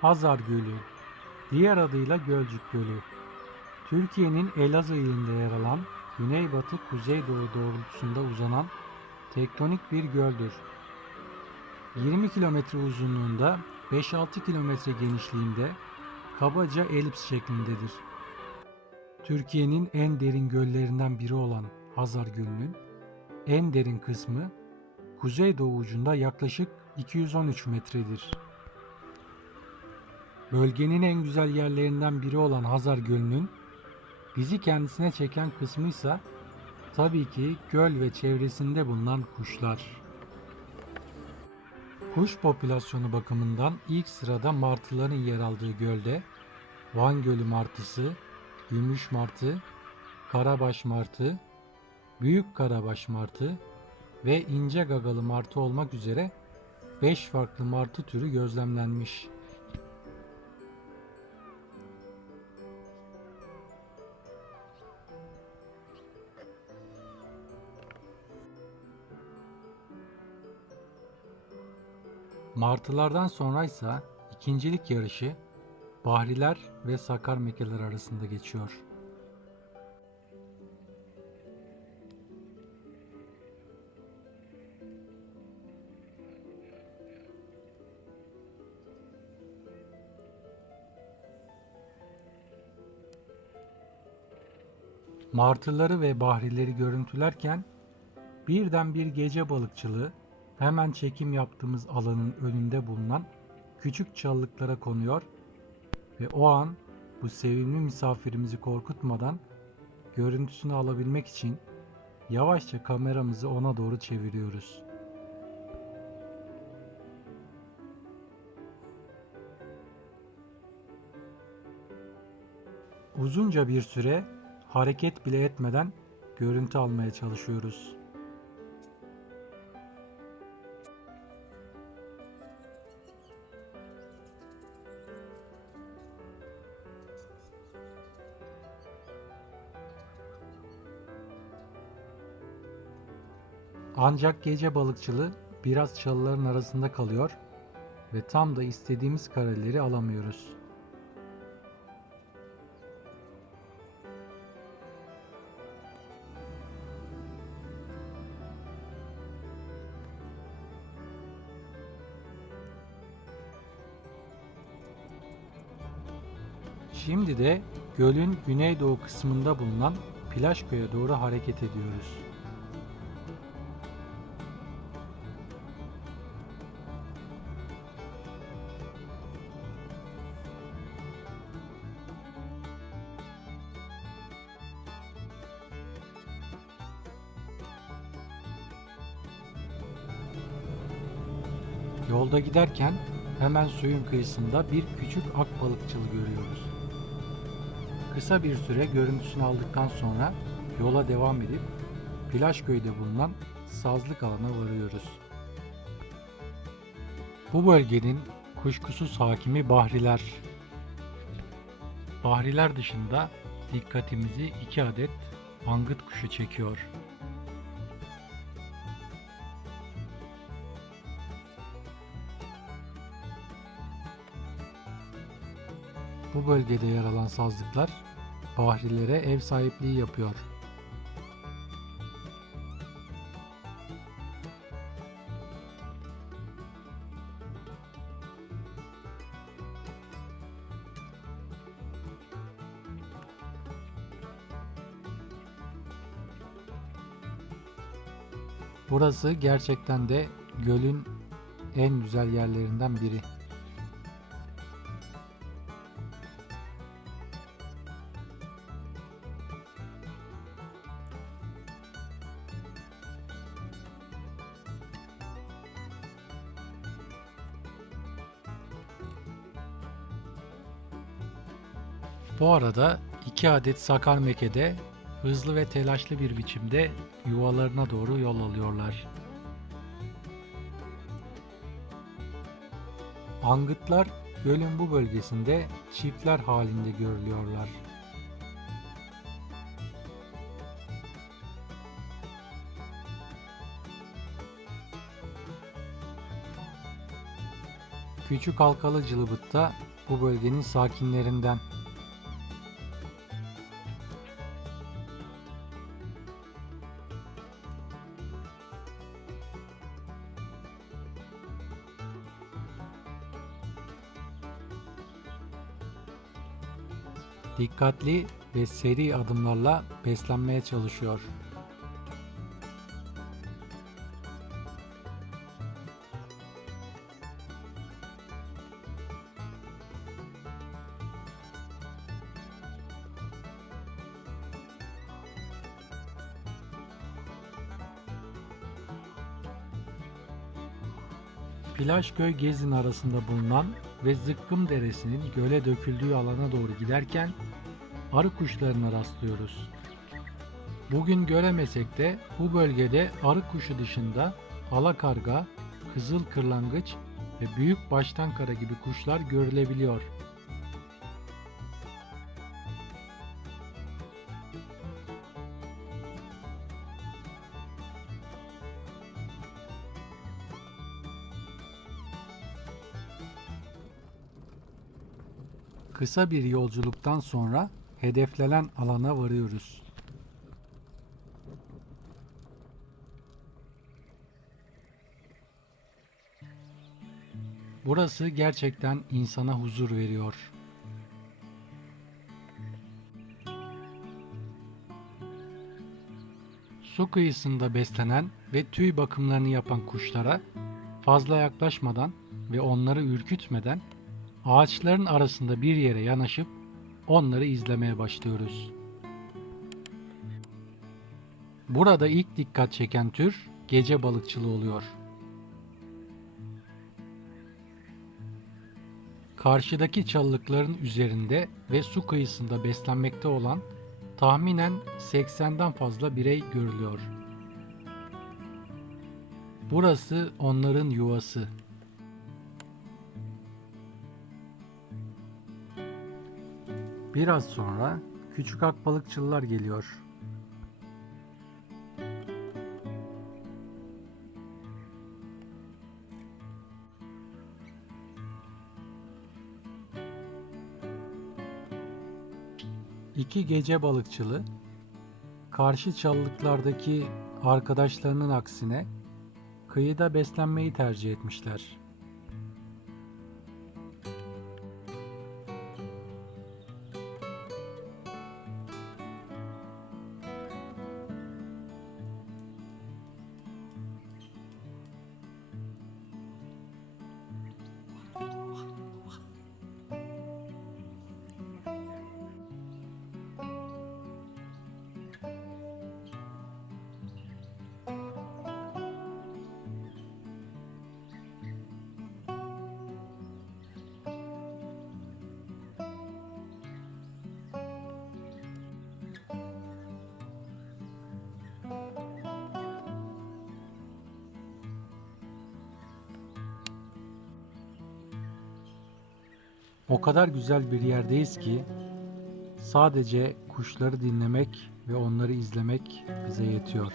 Hazar Gölü, diğer adıyla Gölcük Gölü, Türkiye'nin Elazığ ilinde yer alan güneybatı-kuzeydoğu doğrultusunda uzanan tektonik bir göldür. 20 kilometre uzunluğunda, 5-6 kilometre genişliğinde, kabaca elips şeklindedir. Türkiye'nin en derin göllerinden biri olan Hazar Gölü'nün en derin kısmı kuzeydoğu ucunda yaklaşık 213 metredir. Bölgenin en güzel yerlerinden biri olan Hazar Gölü'nün bizi kendisine çeken kısmıysa tabii ki göl ve çevresinde bulunan kuşlar. Kuş popülasyonu bakımından ilk sırada martıların yer aldığı gölde Van Gölü martısı, gümüş martı, karabaş martı, büyük karabaş martı ve ince gagalı martı olmak üzere 5 farklı martı türü gözlemlenmiş. Martılardan sonraysa ikincilik yarışı Bahriler ve Sakarmekeler arasında geçiyor. Martıları ve bahrileri görüntülerken birden bir gece balıkçılığı hemen çekim yaptığımız alanın önünde bulunan küçük çalılıklara konuyor ve o an bu sevimli misafirimizi korkutmadan görüntüsünü alabilmek için yavaşça kameramızı ona doğru çeviriyoruz. Uzunca bir süre hareket bile etmeden görüntü almaya çalışıyoruz. Ancak gece balıkçılığı biraz çalıların arasında kalıyor ve tam da istediğimiz kareleri alamıyoruz. Şimdi de gölün güneydoğu kısmında bulunan Plaşköy'e doğru hareket ediyoruz. Yolda giderken hemen suyun kıyısında bir küçük akbalıkçılı görüyoruz. Kısa bir süre görüntüsünü aldıktan sonra yola devam edip Plaşköy'de bulunan sazlık alana varıyoruz. Bu bölgenin kuşkusuz hakimi bahriler. Bahriler dışında dikkatimizi 2 adet angıt kuşu çekiyor. Bu bölgede yer alan sazlıklar bahrilere ev sahipliği yapıyor. Burası gerçekten de gölün en güzel yerlerinden biri. Bu arada 2 adet sakarmeke de hızlı ve telaşlı bir biçimde yuvalarına doğru yol alıyorlar. Angıtlar gölün bu bölgesinde çiftler halinde görülüyorlar. Küçük halkalı cılıbıt da bu bölgenin sakinlerinden. Dikkatli ve seri adımlarla beslenmeye çalışıyor. Pilaşköy Gezin arasında bulunan ve Zıkkım Deresi'nin göle döküldüğü alana doğru giderken arı kuşlarına rastlıyoruz. Bugün göremesek de bu bölgede arı kuşu dışında alakarga, kızıl kırlangıç ve büyük baştankara gibi kuşlar görülebiliyor. Kısa bir yolculuktan sonra hedeflenen alana varıyoruz. Burası gerçekten insana huzur veriyor. Su kıyısında beslenen ve tüy bakımlarını yapan kuşlara fazla yaklaşmadan ve onları ürkütmeden ağaçların arasında bir yere yanaşıp onları izlemeye başlıyoruz. Burada ilk dikkat çeken tür gece balıkçılığı oluyor. Karşıdaki çalılıkların üzerinde ve su kıyısında beslenmekte olan tahminen 80'den fazla birey görülüyor. Burası onların yuvası. Biraz sonra küçük akbalıkçılar geliyor. İki gece balıkçılı, karşı çalılıklardaki arkadaşlarının aksine kıyıda beslenmeyi tercih etmişler. O kadar güzel bir yerdeyiz ki sadece kuşları dinlemek ve onları izlemek bize yetiyor.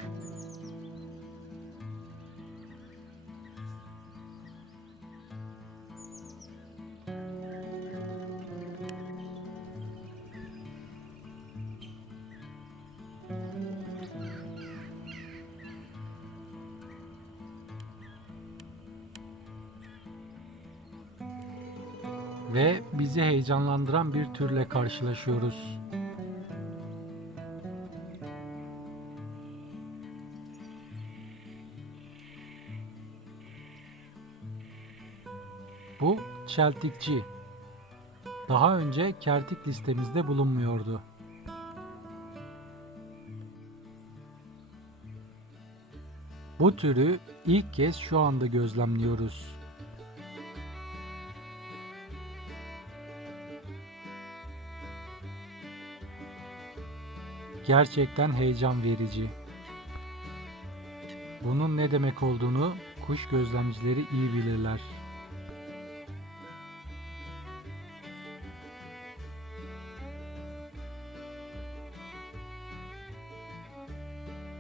Ve bizi heyecanlandıran bir türle karşılaşıyoruz. Bu çeltikçi. Daha önce kertik listemizde bulunmuyordu. Bu türü ilk kez şu anda gözlemliyoruz. Gerçekten heyecan verici. Bunun ne demek olduğunu kuş gözlemcileri iyi bilirler.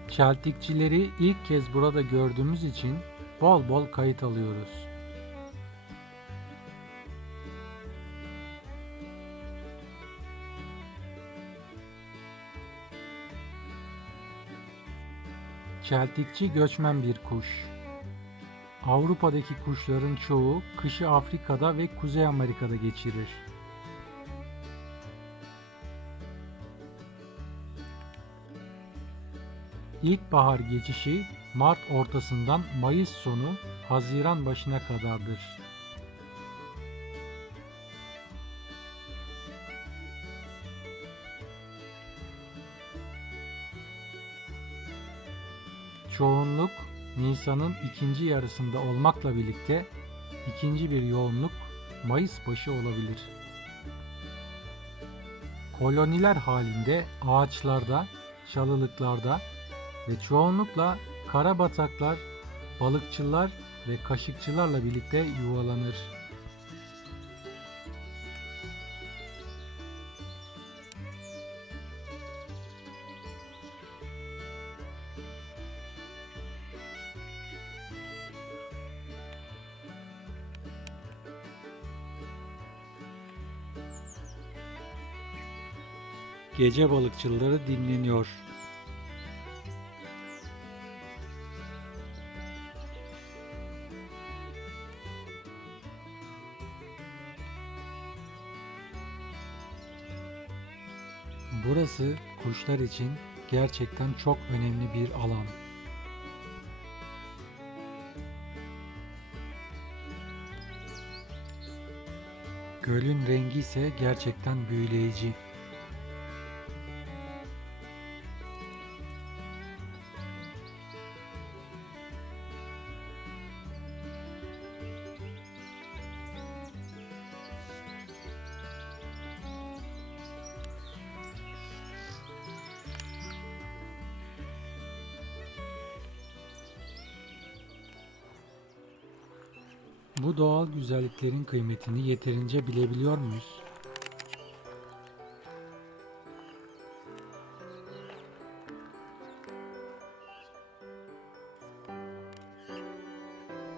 Çeltikçileri ilk kez burada gördüğümüz için bol bol kayıt alıyoruz. Çeltikçi göçmen bir kuş. Avrupa'daki kuşların çoğu kışı Afrika'da ve Kuzey Amerika'da geçirir. İlkbahar geçişi Mart ortasından Mayıs sonu, Haziran başına kadardır. Çoğunluk Nisan'ın ikinci yarısında olmakla birlikte ikinci bir yoğunluk Mayıs başı olabilir. Koloniler halinde ağaçlarda, çalılıklarda ve çoğunlukla karabataklar, balıkçılar ve kaşıkçılarla birlikte yuvalanır. Gece balıkçıları dinleniyor. Burası kuşlar için gerçekten çok önemli bir alan. Gölün rengi ise gerçekten büyüleyici. Bu doğal güzelliklerin kıymetini yeterince bilebiliyor muyuz?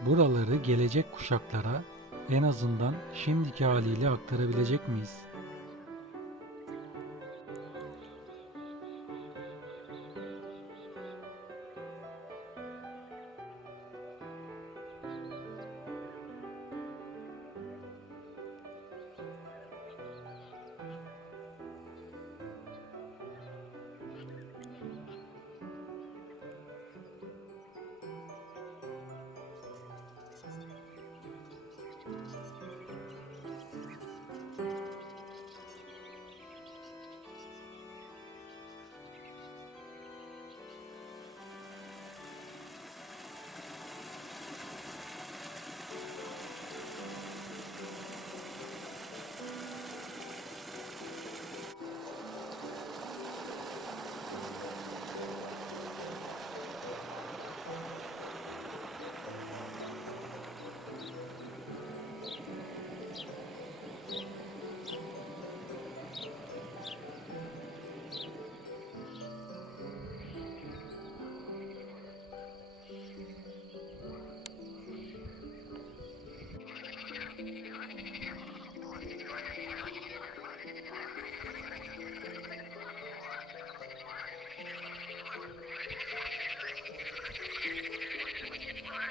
Buraları gelecek kuşaklara en azından şimdiki haliyle aktarabilecek miyiz?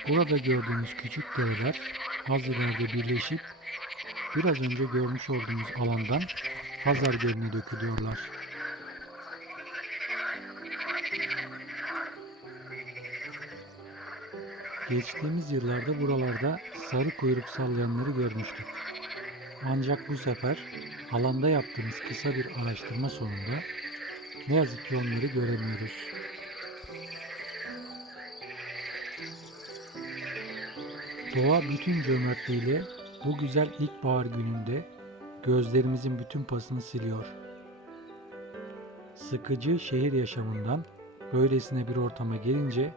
Burada gördüğünüz küçük dereler az ileride birleşip biraz önce görmüş olduğumuz alandan Hazar Gölü'ne dökülüyorlar. Geçtiğimiz yıllarda buralarda sarı kuyruk sallayanları görmüştük. Ancak bu sefer alanda yaptığımız kısa bir araştırma sonunda ne yazık ki onları göremiyoruz. Doğa bütün cömertliğiyle bu güzel ilkbahar gününde gözlerimizin bütün pasını siliyor. Sıkıcı şehir yaşamından böylesine bir ortama gelince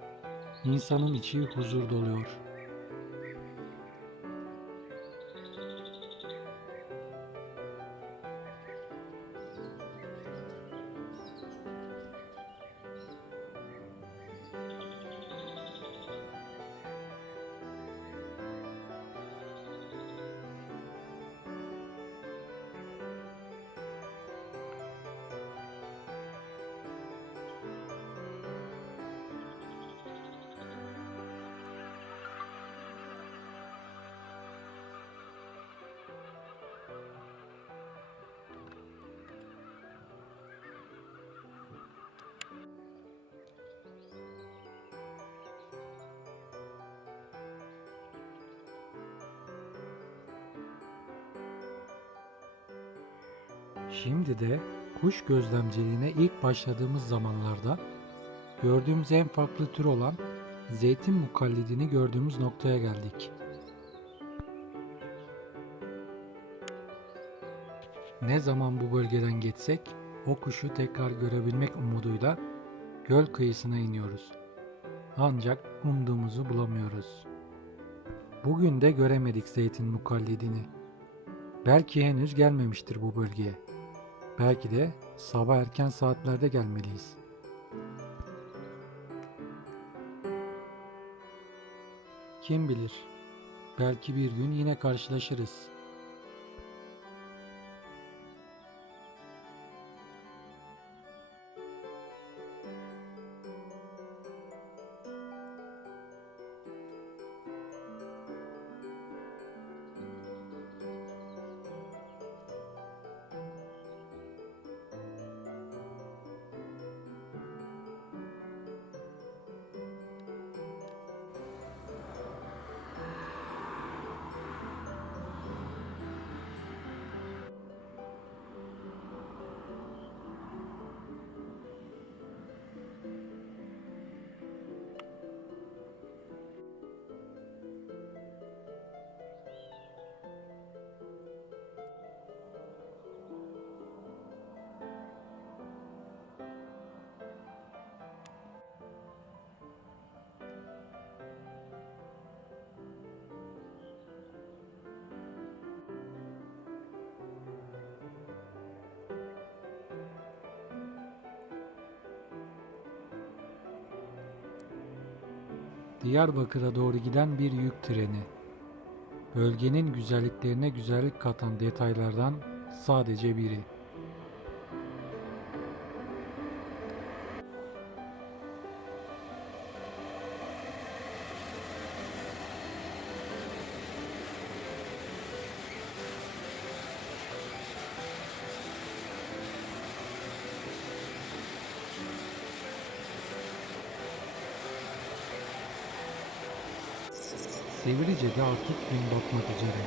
insanın içi huzur doluyor. Şimdi de kuş gözlemciliğine ilk başladığımız zamanlarda gördüğümüz en farklı tür olan zeytin mukallidini gördüğümüz noktaya geldik. Ne zaman bu bölgeden geçsek o kuşu tekrar görebilmek umuduyla göl kıyısına iniyoruz. Ancak umduğumuzu bulamıyoruz. Bugün de göremedik zeytin mukallidini. Belki henüz gelmemiştir bu bölgeye. Belki de sabah erken saatlerde gelmeliyiz. Kim bilir? Belki bir gün yine karşılaşırız. Diyarbakır'a doğru giden bir yük treni. Bölgenin güzelliklerine güzellik katan detaylardan sadece biri. Sivrice'de artık gün batmak üzere.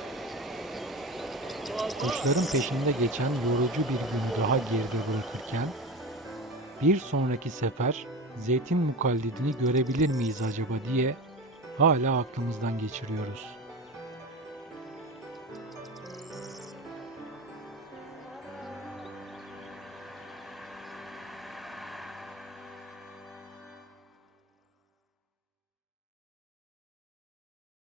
Kuşların peşinde geçen yorucu bir günü daha geride bırakırken, bir sonraki sefer zeytin mukallidini görebilir miyiz acaba diye hala aklımızdan geçiriyoruz.